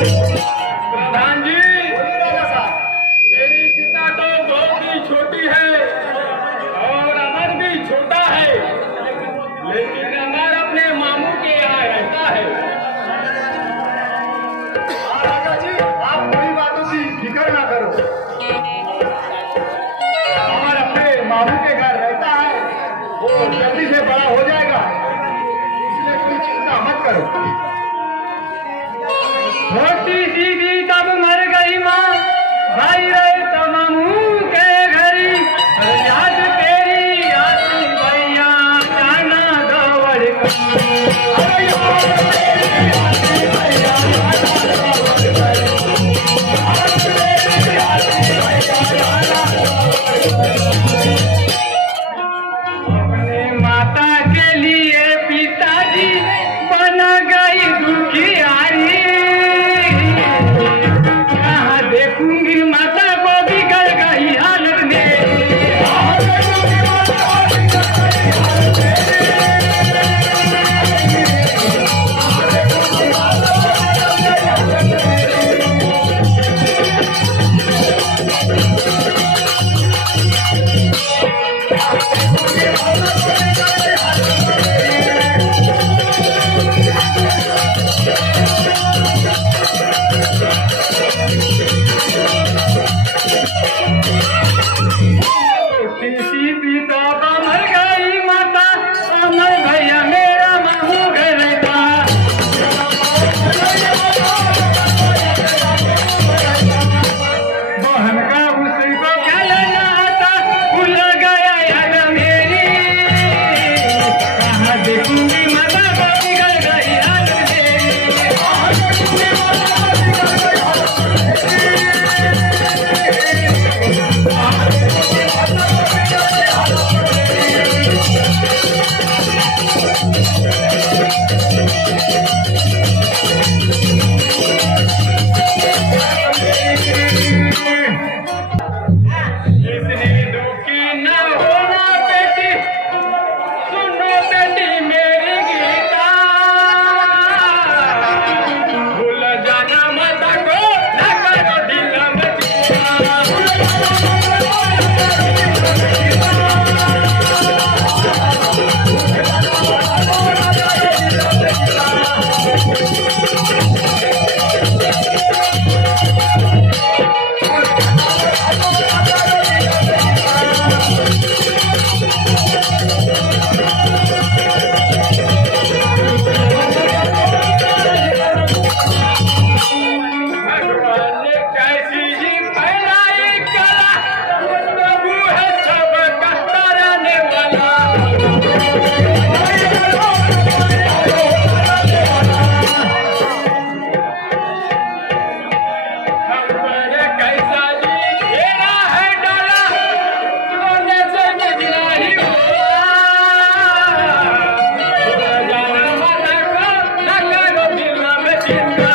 प्रधान जी, मेरी गीता तो बहुत ही छोटी है और अमर भी छोटा है, लेकिन अमर अपने मामू के यहाँ रहता है। राजा जी, आप बुरी बातों की फिक्र ना करो। अमर अपने मामू के घर रहता है, वो जल्दी से बड़ा हो जाएगा, इसलिए कोई चिंता मत करो। छोटी सी भी तब मर गई माँ, भाई रहे तो मामू के घरी, याद तेरी आती भैया जाना दौड़ अपने माता के लिए पिताजी बन गई दुखियारी, कहाँ देखूंगी माता को बिगड़ गई हालत में। किसी पिता का मर गई माता, अमर भैया मेरा मामू घर रहता। बहन का उसको क्या लेना आता, भूल गया याद मेरी, कहाँ देखूंगी माता को बिगड़ गई हालत इतनी दुखी न होना बेटी, सुनो बेटी मेरी गीता, भूल जाना माता को न करो दिल में चिंता। भगवान ने कैसी ही पहनाई कला, प्रभु है सबका तारने वाला। हम पर कैसा जी घेरा है डाला, सोने से बिजला ही हुआ, जाना माता को न करो दिल में चिंता।